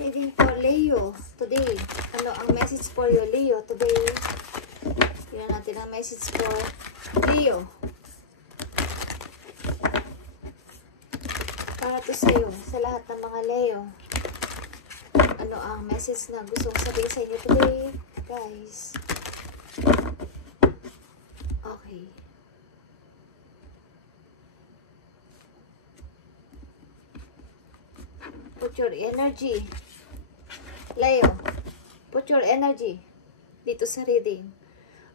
Reading for Leo today. Ano ang message for you, Leo, today? Yun natin ang message for Leo. Para to sa'yo, sa lahat ng mga Leo. Ano ang message na gusto kong sabihin sa inyo today, guys? Okay. Put your energy. Leo, put your energy dito sa reading.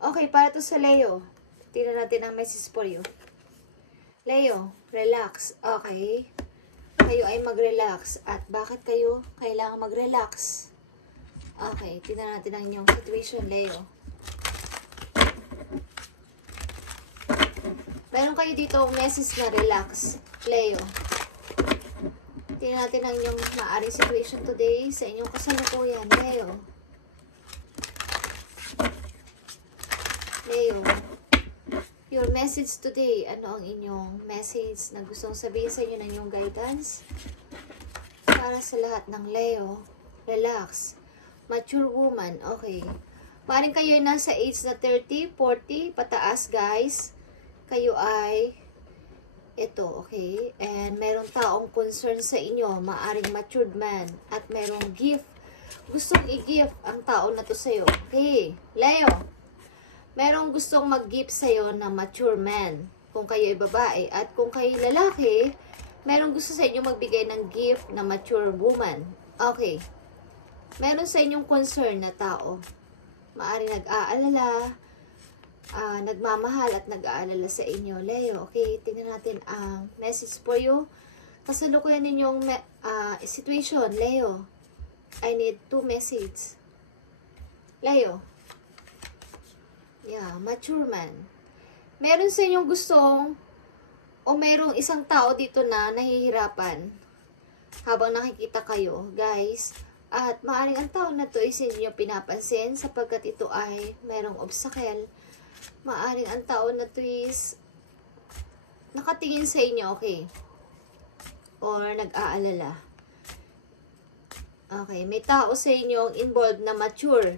Okay, para to sa Leo. Tingnan natin ang message for you. Leo, relax. Okay. Kayo ay mag-relax. At bakit kayo kailangan mag-relax? Okay, tingnan natin ang inyong situation, Leo. Meron kayo dito message na relax, Leo. Tingnan natin ang inyong maaaring situation today sa inyong kasalukuyan, Leo. Leo, your message today, ano ang inyong message na gustong sabihin sa inyo ng inyong guidance? Para sa lahat ng Leo, relax. Mature woman, okay. Paring kayo ay nasa age na 30, 40, pataas, guys. Kayo ay ito, okay? And merong taong concern sa inyo, maaring matured man, at merong gift. Gustong i-gift ang tao na to sa'yo. Okay, Leo, merong gustong mag-gift sa'yo na mature man, kung kayo ay babae. At kung kayo lalaki, merong gusto sa inyo magbigay ng gift na mature woman. Okay, meron sa inyong concern na tao. Maaring nag-aalala, nagmamahal at nag-aalala sa inyo, Leo. Okay, tingnan natin ang message for you. Kasalukuyan ninyong situation, Leo. I need 2 messages. Leo. Yeah, mature man. Meron sa inyong gustong o merong isang tao dito na nahihirapan habang nakikita kayo, guys. At maaaring ang tao na to is inyo pinapansin sapagkat ito ay merong obstacle. Maaring ang tao na to is nakatingin sa inyo, okay? Or nag-aalala. Okay, may tao sa inyo involved na mature.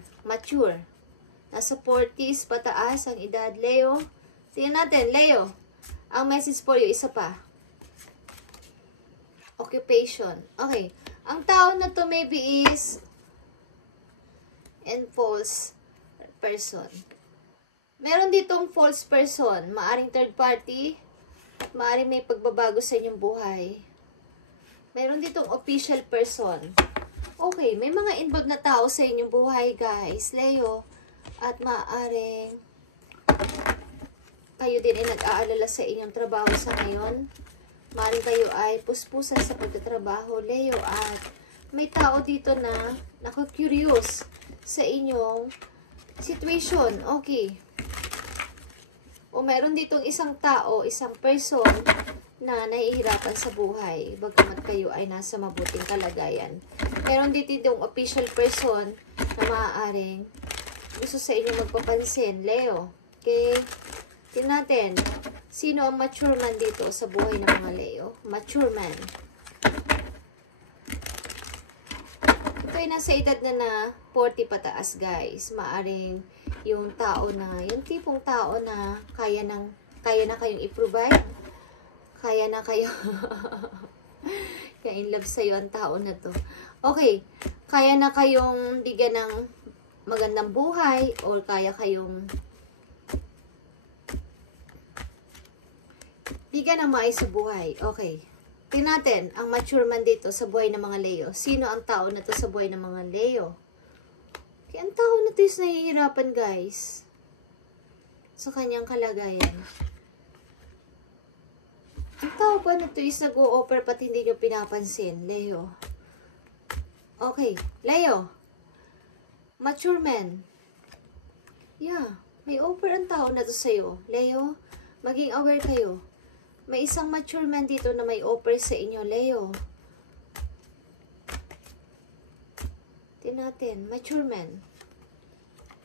Nasa 40s, pataas ang edad, Leo. Tingnan natin, Leo. Ang message for you, isa pa. Occupation. Okay, ang tao na to maybe is false person. Meron ditong false person, maaring third party, at maaring may pagbabago sa inyong buhay. Meron ditong official person. Okay, may mga involved na tao sa inyong buhay, guys, Leo. At maaring kayo din ay nag-aalala sa inyong trabaho sa ngayon. Maaring kayo ay puspusan sa pagtatrabaho, Leo. At may tao dito na naku-curious sa inyong situation. Okay. O meron ditong isang tao, isang person na nahihirapan sa buhay, bagamat kayo ay nasa mabuting kalagayan. Meron ditong official person na maaaring gusto sa inyo magpapansin, Leo. Okay? Tingnan natin, sino ang mature man dito sa buhay ng mga Leo? Mature man. Ito ay nasa edad na 40 pataas, guys. Maaring yung tao na, yung tipong tao na kaya na kayong i-provide, kaya na kayo kaya in love sa'yo ang tao na to. Okay, kaya na kayong bigyan ng magandang buhay, or kaya kayong bigyan ng maayos sa buhay. Okay, tingnan natin ang mature man dito sa buhay ng mga Leo. Sino ang tao na to sa buhay ng mga Leo? Kaya ang tao na to is nahihirapan, guys, sa kanyang kalagayan. Ang tao pa na to is nag-o-offer pati hindi nyo pinapansin, Leo. Okay, Leo. Mature man. Yeah, may offer ang tao na to sa'yo, Leo. Maging aware kayo. May isang mature man dito na may offer sa inyo, Leo. Natin, mature man.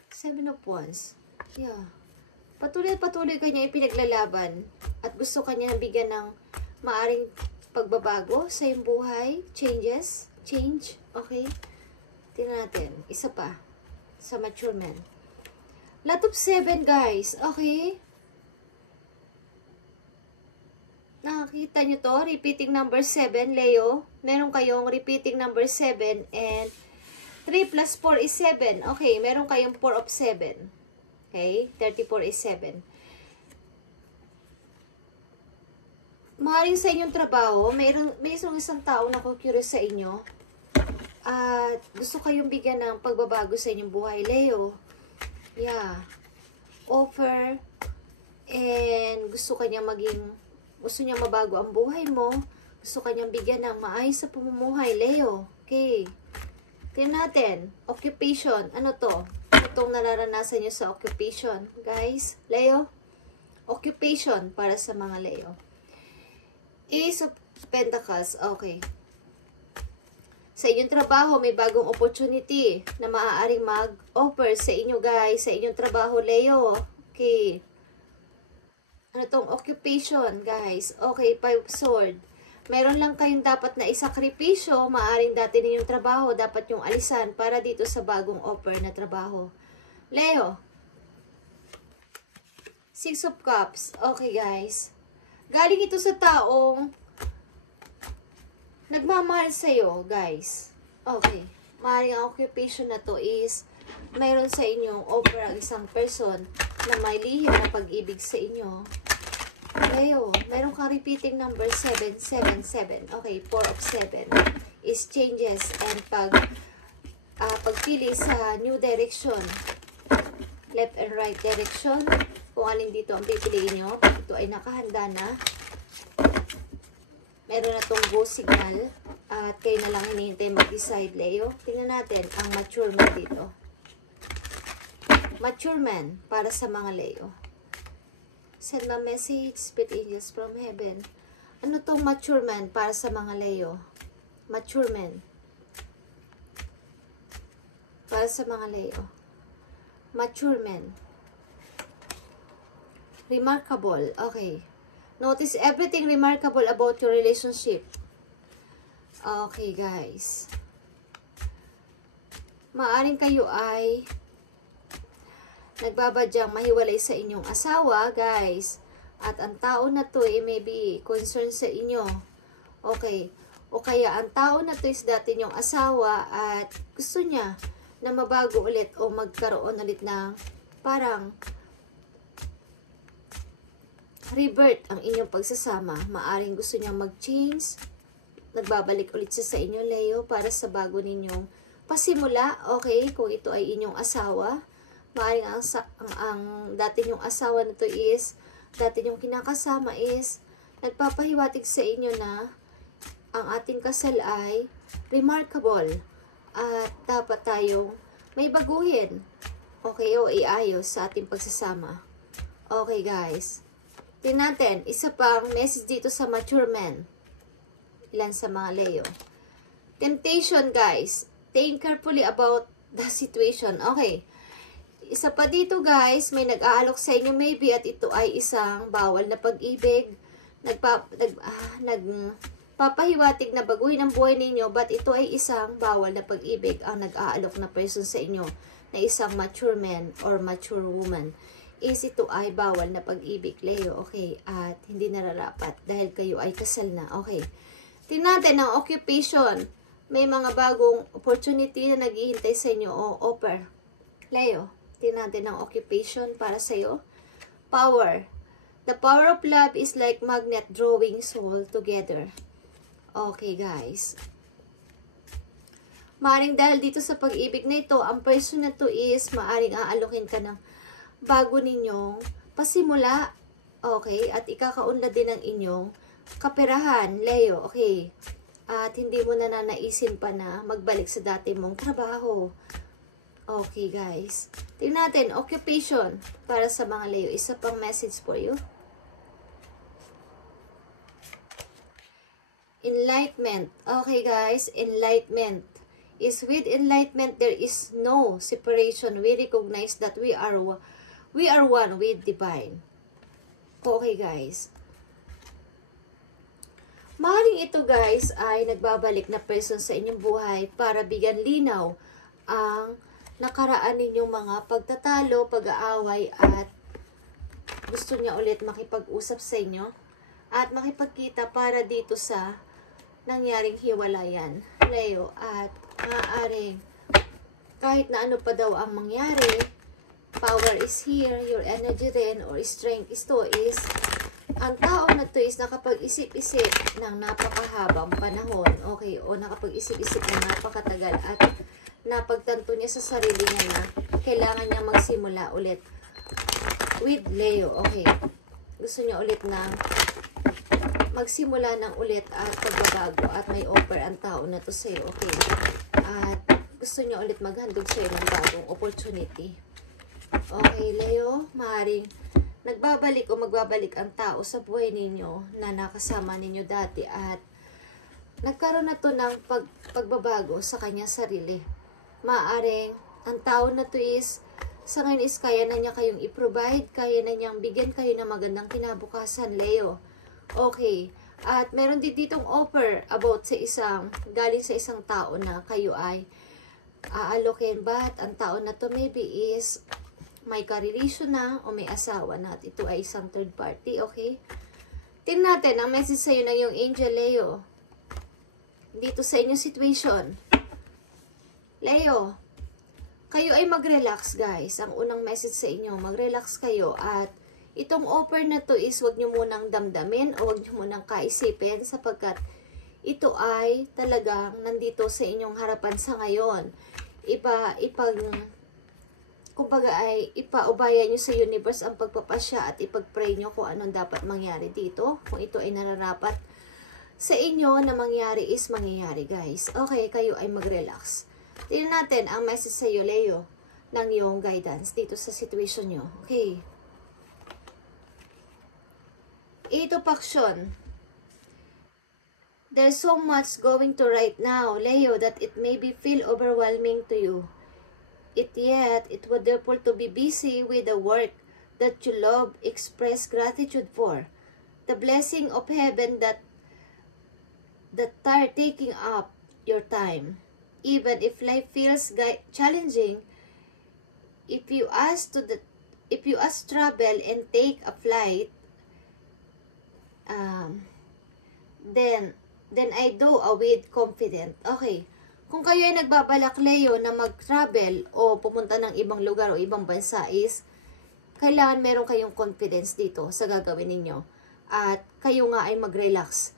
7 of Wands. Yeah. Patuloy kanya ipinaglalaban at gusto kanya bigyan ng maaring pagbabago sa iyong buhay, changes. Change. Okay. Tingnan natin. Isa pa. Sa mature men. Lot of 7, guys. Okay. Nakakita nyo to? Repeating number 7, Leo. Meron kayong repeating number 7 and 3 plus 4 is 7. Okay, meron kayong 4 of 7. Okay, 34 is 7. Maaaring sa inyong trabaho, may isang tao na curious sa inyo at gusto kayong bigyan ng pagbabago sa inyong buhay, Leo. Yeah. Offer and gusto niya mabago ang buhay mo. Gusto kanyang bigyan ng maayos sa pamumuhay, Leo. Okay. Tingnan natin. Occupation. Ano to? Ano itong nararanasan nyo sa occupation? Guys, Leo? Occupation para sa mga Leo. Ace of Pentacles. Okay. Sa inyong trabaho, may bagong opportunity na maaaring mag-offer sa inyo, guys. Sa inyong trabaho, Leo. Okay. Ano tong occupation, guys? Okay, 5 sword. Meron lang kayong dapat na isakripisyo, maaring dati ninyong trabaho, dapat yung alisan para dito sa bagong offer na trabaho. Leo. 6 of Cups. Okay, guys. Galing ito sa taong nagmamahal sa'yo, guys. Okay. Maaring ang occupation na to is mayroon sa inyong offer ang isang person na may lihim na pag-ibig sa inyo. Leo, meron kang repeating number 777. Okay, 4 of 7 is changes and pagpili sa new direction. Left and right direction. Kung alin dito ang pipiliin nyo. Pag ito ay nakahanda na. Meron na itong go signal. At kayo na lang hinihintay mag-decide, Leo. Tingnan natin ang mature man dito. Mature man para sa mga Leo. Send a message, Spirit Angels from Heaven. Ano tong mature man para sa mga Leo? Mature man. Para sa mga Leo. Mature man. Remarkable. Okay. Notice everything remarkable about your relationship. Okay, guys. Maaring kayo ay nagbabadyang mahiwalay sa inyong asawa, guys. At ang tao na to may be concerned sa inyo. Okay. O kaya ang tao na to is dati nyong asawa at gusto niya na mabago ulit o magkaroon ulit ng parang rebirth ang inyong pagsasama. Maaring gusto niyang mag-change. Nagbabalik ulit siya sa inyo, Leo, para sa bago ninyong pasimula. Okay, kung ito ay inyong asawa. Maaring ang dati nyong asawa na to is, dati nyong kinakasama is, nagpapahiwatig sa inyo na ang ating kasal ay remarkable at dapat tayong may baguhin. Okay, o iayos sa ating pagsasama. Okay, guys. Tingnan natin, isa pang message dito sa mature men. Ilan sa mga Leo. Temptation, guys. Think carefully about the situation. Okay. Isa pa dito, guys, may nag-aalok sa inyo maybe at ito ay isang bawal na pag-ibig. Nagpapahiwatig na baguhin ang buhay ninyo, but ito ay isang bawal na pag-ibig ang nag-aalok na person sa inyo na isang mature man or mature woman. Is ito ay bawal na pag-ibig, Leo. Okay, at hindi nararapat dahil kayo ay kasal na. Okay. Tingnan natin ang occupation. May mga bagong opportunity na naghihintay sa inyo o offer. Leo. Tingnan natin ang occupation para sa'yo. Power. The power of love is like magnet drawing soul together. Okay, guys. Maaring dahil dito sa pag-ibig na ito, ang person na to is maaring aalokin ka ng bago ninyong pasimula. Okay, at ikakaunlad din ang inyong kaperahan, Leo. Okay. At hindi mo na nanaisin pa na magbalik sa dati mong trabaho. Okay, guys. Tingnan natin, occupation para sa mga Leo. Isa pang message for you. Enlightenment. Okay, guys. Enlightenment. Is with enlightenment, there is no separation. We recognize that we are one with divine. Okay, guys. Maaaring ito guys ay nagbabalik na person sa inyong buhay para bigyan linaw ang nakaraan ninyong mga pagtatalo, pag-aaway at gusto niya ulit makipag-usap sa inyo at makipagkita para dito sa nangyaring hiwalayan, Leo. At maaaring kahit na ano pa daw ang mangyari, power is here, your energy rin or strength is ang tao na to is nakapag-isip-isip ng napakahabang panahon, okay, o nakapag-isip-isip ng napakatagal at napagtanto niya sa sarili niya na kailangan niya magsimula ulit with Leo, okay. Gusto niya ulit na magsimula ng ulit at pagbabago at may offer ang tao na to sa'yo, okay. At gusto niya ulit maghandog sa'yo ng bagong opportunity. Okay, Leo, maaaring nagbabalik o magbabalik ang tao sa buhay ninyo na nakasama ninyo dati at nagkaroon na to ng pagbabago sa kanyang sarili. Maaaring ang tao na to is sa ngayon is kaya na niya kayong i-provide, kaya na niyang bigyan kayo ng magandang kinabukasan, Leo. Okay, at meron din ditong offer about sa galing sa isang tao na kayo ay aalokin, but ang tao na to maybe is may karelasyon na o may asawa na at ito ay isang third party, okay? Tingnan natin ang message sa'yo ng yung angel, Leo. Dito sa inyong situation. Leo, kayo ay mag-relax, guys. Ang unang message sa inyo, mag-relax kayo at itong offer na to is wag nyo munang damdamin o wag nyo munang kaisipin sapagkat ito ay talagang nandito sa inyong harapan sa ngayon. Kumbaga ay ipaubaya nyo sa universe ang pagpapasya at ipag-pray nyo kung anong dapat mangyari dito. Kung ito ay nararapat sa inyo na mangyari is mangyayari, guys. Okay, kayo ay mag-relax. Tingnan natin ang message sa iyo, Leo, ng iyong guidance dito sa situation nyo. Okay. 8 of Action. There's so much going to right now, Leo, that it may feel overwhelming to you. Yet, it would therefore to be busy with the work that you love, express gratitude for. The blessing of heaven that are taking up your time. Even if life feels challenging, if you ask travel and take a flight, then I do with confident. Okay. Kung kayo ay nagbabalak, Leo, na mag-travel o pumunta ng ibang lugar o ibang bansa is, kailangan meron kayong confidence dito sa gagawin ninyo. At kayo nga ay mag-relax.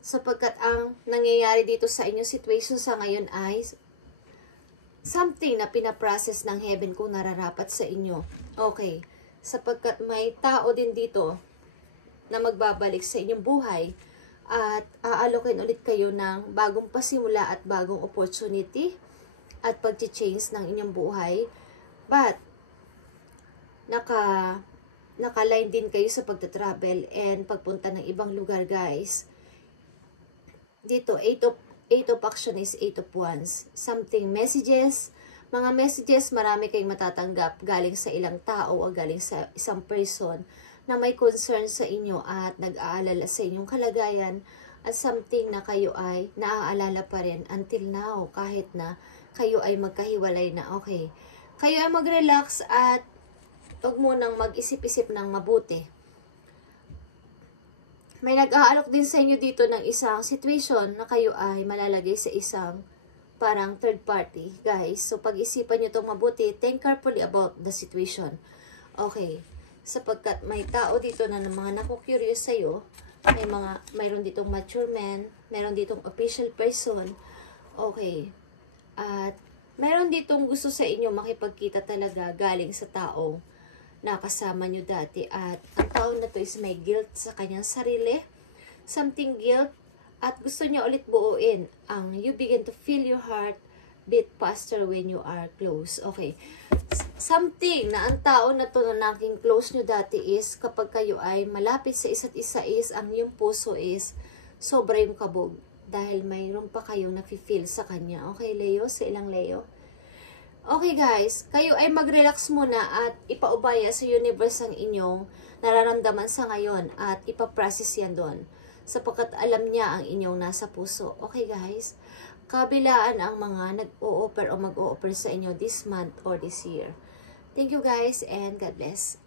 Sapagkat ang nangyayari dito sa inyong situation sa ngayon ay something na pinaprocess ng heaven kung nararapat sa inyo. Okay. Sapagkat may tao din dito na magbabalik sa inyong buhay at aalokin ulit kayo ng bagong pasimula at bagong opportunity at pag-change ng inyong buhay. But, naka-line din kayo sa pagta-travel and pagpunta ng ibang lugar, guys. Dito, 8 of Action is 8 of Wands. Something messages, mga messages, marami kayong matatanggap galing sa ilang tao o galing sa isang person na may concern sa inyo at nag-aalala sa inyong kalagayan at something na kayo ay naaalala pa rin until now kahit na kayo ay magkahiwalay na. Okay. Kayo ay mag-relax at huwag munang mag-isip-isip ng mabuti. May nag-aalok din sa inyo dito ng isang situation na kayo ay malalagay sa isang parang third party, guys. So, pag-isipan nyo itong mabuti, think carefully about the situation. Okay. Sapagkat may tao dito na mga naku-curious sa'yo, mayroon ditong mature man, mayroon ditong official person, okay, at mayroon ditong gusto sa inyo makipagkita talaga galing sa taong nakasama nyo dati, at ang tao na to is may guilt sa kanyang sarili, something guilt, at gusto niya ulit buuin ang you begin to feel your heart beat faster when you are close. Okay. Something na ang tao na to na naging close nyo dati is kapag kayo ay malapit sa isa't isa is ang yung puso is sobra yung kabog dahil mayroon pa kayong nafe-feel sa kanya. Okay, Leo? Sa ilang Leo? Okay, guys. Kayo ay mag-relax muna at ipaubaya sa universe ang inyong nararamdaman sa ngayon at ipaprocess yan doon. sapagkat alam niya ang inyong nasa puso. Okay guys? Kabilaan ang mga nag-o-offer o mag-o-offer sa inyo this month or this year. Thank you guys and God bless.